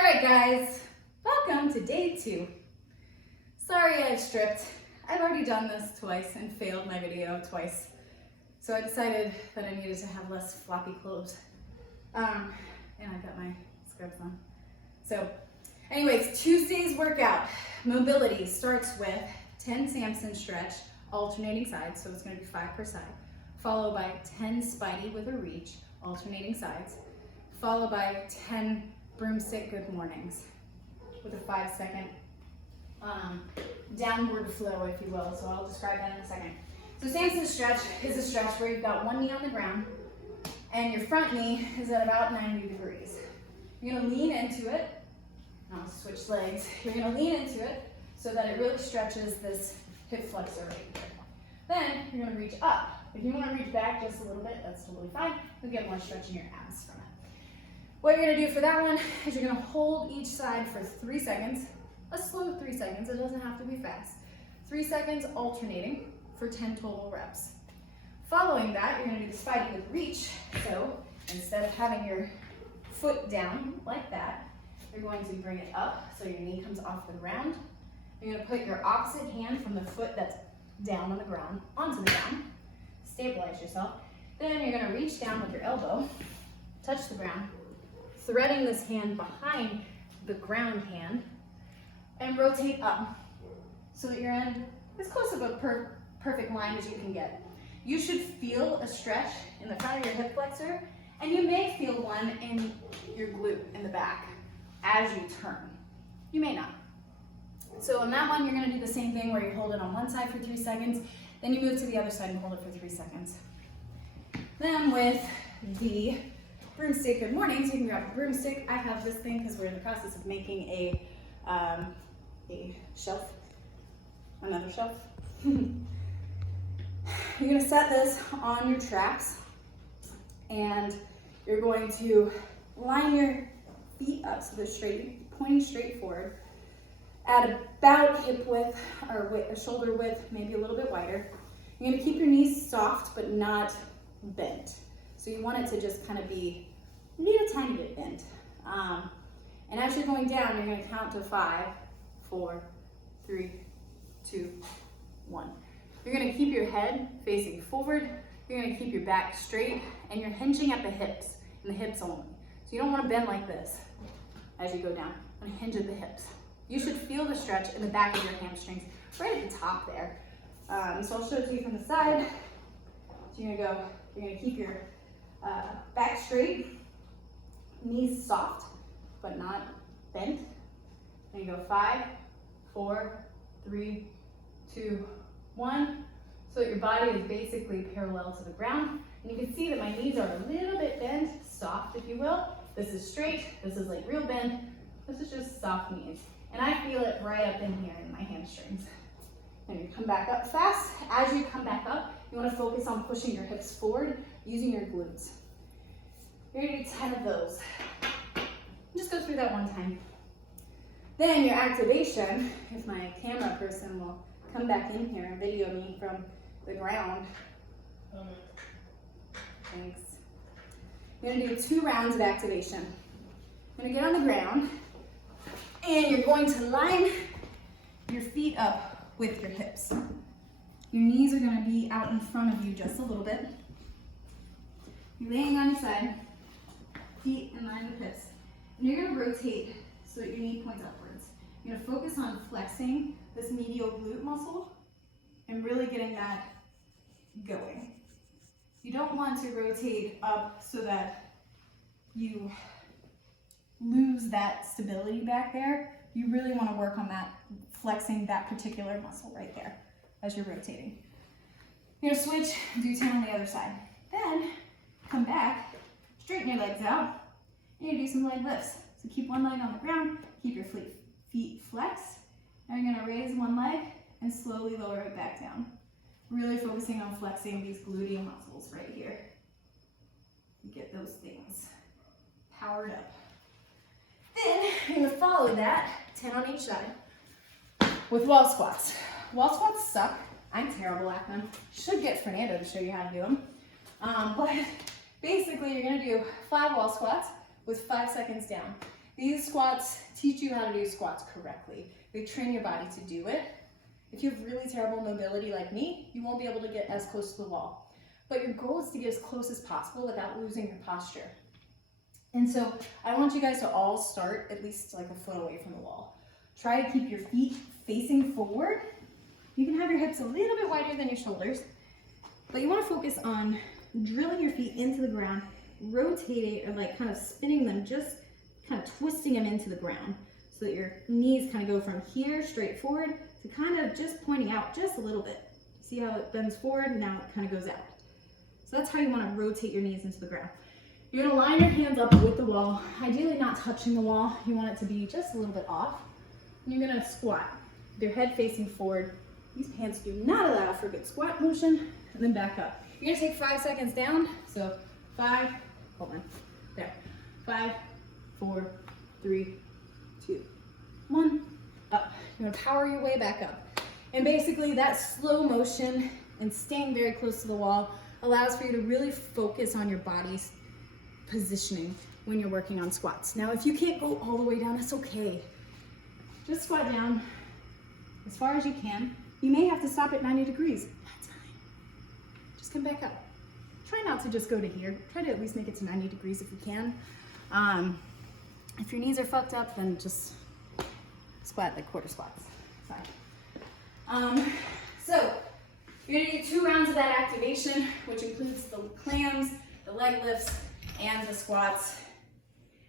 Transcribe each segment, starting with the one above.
All right, guys, welcome to day 2. Sorry I've stripped. I've already done this twice and failed my video twice. So I decided that I needed to have less floppy clothes. And I've got my scrubs on. So anyways, Tuesday's workout. Mobility starts with 10 Samson stretch, alternating sides, so it's gonna be 5 per side, followed by 10 Spidey with a reach, alternating sides, followed by 10 broomstick good mornings with a 5-second downward flow, if you will. So I'll describe that in a second. So Samson stretch is a stretch where you've got one knee on the ground and your front knee is at about 90 degrees. You're gonna lean into it. I'll switch legs. You're gonna lean into it so that it really stretches this hip flexor right here. Then you're gonna reach up. If you wanna reach back just a little bit, that's totally fine. You'll get more stretch in your abs from it. What you're gonna do for that one is you're gonna hold each side for 3 seconds. A slow 3 seconds, it doesn't have to be fast. 3 seconds alternating for 10 total reps. Following that, you're gonna do the Spidey with reach. So instead of having your foot down like that, you're going to bring it up so your knee comes off the ground. You're gonna put your opposite hand from the foot that's down on the ground onto the ground. Stabilize yourself. Then you're gonna reach down with your elbow, touch the ground, threading this hand behind the ground hand, and rotate up so that you're in as close of a perfect line as you can get. You should feel a stretch in the front of your hip flexor, and you may feel one in your glute in the back as you turn. You may not. So on that one, you're gonna do the same thing where you hold it on one side for 3 seconds, then you move to the other side and hold it for 3 seconds. Then with the broomstick good mornings, you can grab a broomstick. I have this thing because we're in the process of making a shelf, another shelf. You're gonna set this on your traps and you're going to line your feet up so they're straight, pointing straight forward at about hip width or shoulder width, maybe a little bit wider. You're gonna keep your knees soft but not bent. So you want it to just kind of be a little tiny bit bent. And as you're going down, you're gonna count to 5, 4, 3, 2, 1. You're gonna keep your head facing forward. You're gonna keep your back straight and you're hinging at the hips and the hips only. So you don't wanna bend like this as you go down. You wanna hinge at the hips. You should feel the stretch in the back of your hamstrings, right at the top there. So I'll show it to you from the side. So you're gonna keep your back straight, knees soft, but not bent. Then you go 5, 4, 3, 2, 1. So that your body is basically parallel to the ground. And you can see that my knees are a little bit bent, soft if you will. This is straight, this is like real bend. This is just soft knees. And I feel it right up in here in my hamstrings. And you come back up fast. As you come back up, you wanna focus on pushing your hips forward, using your glutes. You're gonna do 10 of those. Just go through that one time. Then your activation, if my camera person will come back in here and video me from the ground. Thanks. You're gonna do 2 rounds of activation. You're gonna get on the ground and you're going to line your feet up with your hips. Your knees are gonna be out in front of you just a little bit. You're laying on your side, feet in line with hips. And you're gonna rotate so that your knee points upwards. You're gonna focus on flexing this medial glute muscle and really getting that going. You don't want to rotate up so that you lose that stability back there. You really wanna work on that, flexing that particular muscle right there as you're rotating. You're gonna switch, do 10 on the other side. Then come back, straighten your legs out, and you're gonna do some leg lifts. So keep one leg on the ground, keep your feet flexed, and you're gonna raise one leg and slowly lower it back down. Really focusing on flexing these gluteal muscles right here. Get those things powered up. Then you're gonna follow that, 10 on each side, with wall squats. Wall squats suck. I'm terrible at them. Should get Fernando to show you how to do them. But basically you're gonna do 5 wall squats with 5 seconds down. These squats teach you how to do squats correctly. They train your body to do it. If you have really terrible mobility like me, you won't be able to get as close to the wall. But your goal is to get as close as possible without losing your posture. And so I want you guys to all start at least like a foot away from the wall. Try to keep your feet facing forward. You can have your hips a little bit wider than your shoulders, but you want to focus on drilling your feet into the ground, rotating or like kind of spinning them, just kind of twisting them into the ground so that your knees kind of go from here straight forward to kind of just pointing out just a little bit. See how it bends forward and now it kind of goes out. So that's how you want to rotate your knees into the ground. You're going to line your hands up with the wall, ideally not touching the wall. You want it to be just a little bit off. And you're going to squat with your head facing forward. These pants do not allow for good squat motion. And then back up. You're going to take 5 seconds down. So 5, hold on, there. 5, 4, 3, 2, 1, up. You're going to power your way back up. And basically that slow motion and staying very close to the wall allows for you to really focus on your body's positioning when you're working on squats. Now, if you can't go all the way down, that's okay. Just squat down as far as you can. You may have to stop at 90 degrees. That's fine. Just come back up. Try not to just go to here. Try to at least make it to 90 degrees if you can. If your knees are fucked up, then just squat like quarter squats. Fine. So you're gonna do 2 rounds of that activation, which includes the clams, the leg lifts, and the squats.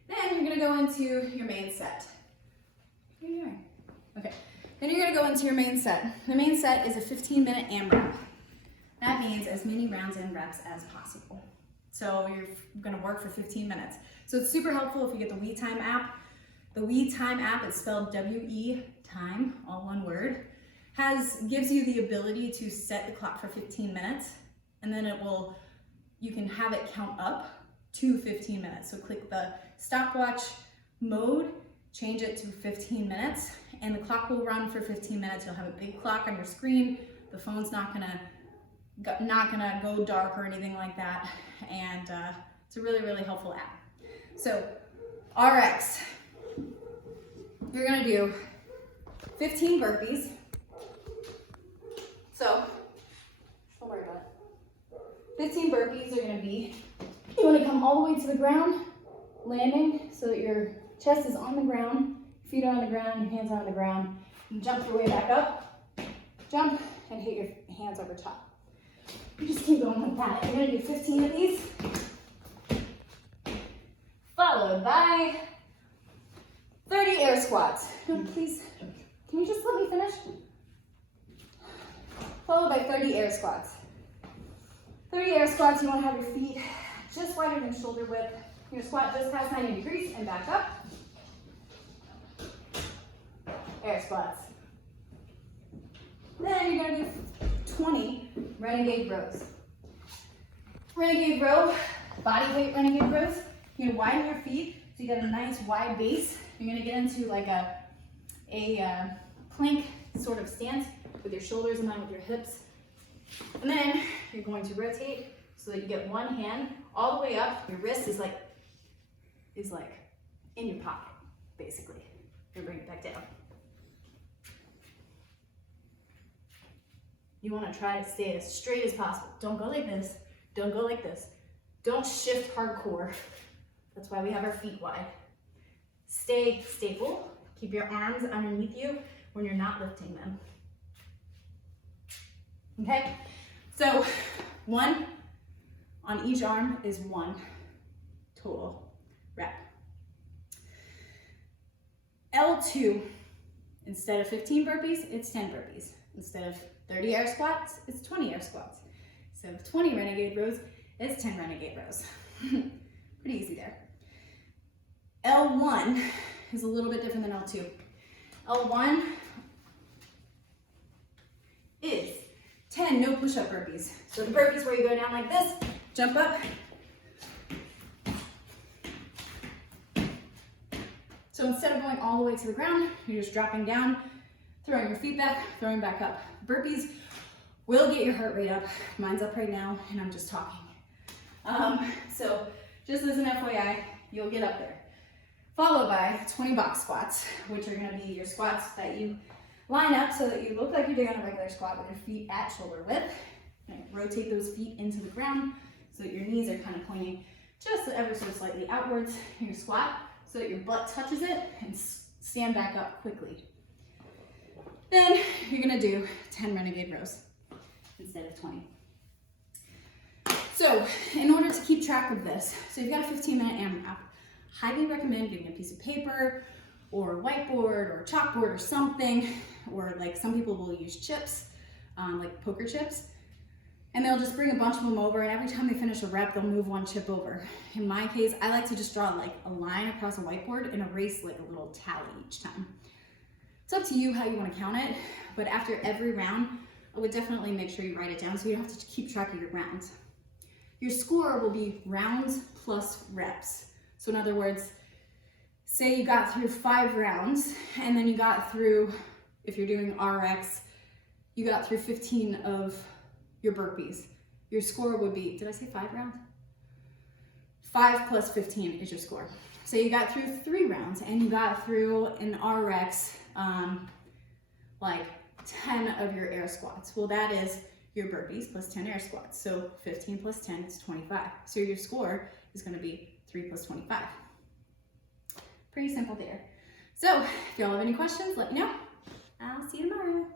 Then you're gonna go into your main set. What are you doing? Okay. Then you're gonna go into your main set. The main set is a 15-minute AMRAP. That means as many rounds and reps as possible. So you're gonna work for 15 minutes. So it's super helpful if you get the WE Time app. The WE Time app is spelled W-E Time, all one word. Gives you the ability to set the clock for 15 minutes, and then you can have it count up to 15 minutes. So click the stopwatch mode, change it to 15 minutes, and the clock will run for 15 minutes. You'll have a big clock on your screen. The phone's not gonna go dark or anything like that, and it's a really, really helpful app. So RX, you're gonna do 15 burpees. So, don't worry about it. 15 burpees are gonna be, you wanna come all the way to the ground, landing so that your chest is on the ground, feet are on the ground, your hands are on the ground. You jump your way back up, jump, and hit your hands over top. You just keep going like that. You're gonna do 15 of these, followed by 30 air squats. Please, can you just let me finish? Followed by 30 air squats. 30 air squats, you want to have your feet just wider than shoulder width. You're going to squat just past 90 degrees and back up. Air squats. Then you're going to do 20 renegade rows. Renegade row, body weight renegade rows. You're going to widen your feet so you get a nice wide base. You're going to get into like a plank sort of stance with your shoulders in line with your hips. And then you're going to rotate so that you get one hand all the way up. Your wrist is like in your pocket, basically. You bring it back down. You want to try to stay as straight as possible. Don't go like this. Don't go like this. Don't shift hardcore. That's why we have our feet wide. Stay stable. Keep your arms underneath you when you're not lifting them. Okay, so 1 on each arm is 1 total rep. L2, instead of 15 burpees, it's 10 burpees. Instead of 30 air squats, it's 20 air squats. Instead of 20 renegade rows, it's 10 renegade rows. Pretty easy there. L1 is a little bit different than L2. L1 is 10 no push-up burpees. So the burpees where you go down like this, jump up. So instead of going all the way to the ground, you're just dropping down, throwing your feet back, throwing back up. Burpees will get your heart rate up. Mine's up right now, and I'm just talking. So just as an FYI, you'll get up there. Followed by 20 box squats, which are gonna be your squats that you line up so that you look like you're doing a regular squat with your feet at shoulder width. And rotate those feet into the ground so that your knees are kind of pointing just ever so slightly outwards in your squat so that your butt touches it, and stand back up quickly. Then you're gonna do 10 renegade rows instead of 20. So in order to keep track of this, so you've got a 15-minute AMRAP, highly recommend getting a piece of paper or a whiteboard or a chalkboard or something, or like some people will use chips, like poker chips, and they'll just bring a bunch of them over, and every time they finish a rep, they'll move one chip over. In my case, I like to just draw like a line across a whiteboard and erase like a little tally each time. It's up to you how you want to count it, but after every round, I would definitely make sure you write it down so you have to keep track of your rounds. Your score will be rounds plus reps. So in other words, say you got through 5 rounds, and then you got through, if you're doing RX, you got through 15 of your burpees. Your score would be, did I say 5 rounds? 5 plus 15 is your score. So you got through 3 rounds and you got through an RX, like 10 of your air squats. Well, that is your burpees plus 10 air squats. So 15 plus 10 is 25. So your score is gonna be 3 plus 25. Pretty simple there. So if y'all have any questions, let me know. I'll see you tomorrow.